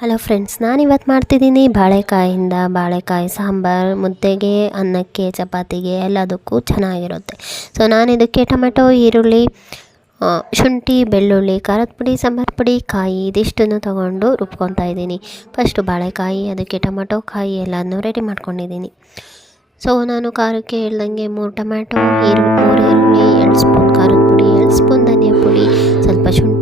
Hello friends, ನಾನಿವತ್ತು ಮಾಡ್ತಿದ್ದೀನಿ ಬಾಳೆಕಾಯಿಂದ ಬಾಳೆಕಾಯಿ ಸಾಂಬಾರು. ಮುದ್ದೆಗೆ, ಅನ್ನಕ್ಕೆ, ಚಪಾತಿಗೆ ಎಲ್ಲದಕ್ಕೂ ಚೆನ್ನಾಗಿರುತ್ತೆ. ಸೊ ನಾನು ಇದಕ್ಕೆ ಟೊಮೆಟೊ, ಈರುಳ್ಳಿ, ಶುಂಠಿ, ಬೆಳ್ಳುಳ್ಳಿ, ಖಾರದ ಪುಡಿ, ಸಾಂಬಾರು ಪುಡಿ, ಕಾಯಿ ಇದಿಷ್ಟನ್ನು ತೊಗೊಂಡು ರುಬ್ಕೊತಾ ಇದ್ದೀನಿ. ಫಸ್ಟು ಬಾಳೆಕಾಯಿ, ಅದಕ್ಕೆ ಟೊಮೆಟೊ, ಕಾಯಿ ಎಲ್ಲನೂ ರೆಡಿ ಮಾಡ್ಕೊಂಡಿದ್ದೀನಿ. ಸೊ ನಾನು ಖಾರಕ್ಕೆ ಹೇಳ್ದಂಗೆ 3 ಟೊಮೆಟೊ, 3 ಈರುಳ್ಳಿ, 2 ಸ್ಪೂನ್ ಖಾರದ ಪುಡಿ, 2 ಸ್ಪೂನ್ ಧನಿಯಾ ಪುಡಿ, ಸ್ವಲ್ಪ ಶುಂಠಿ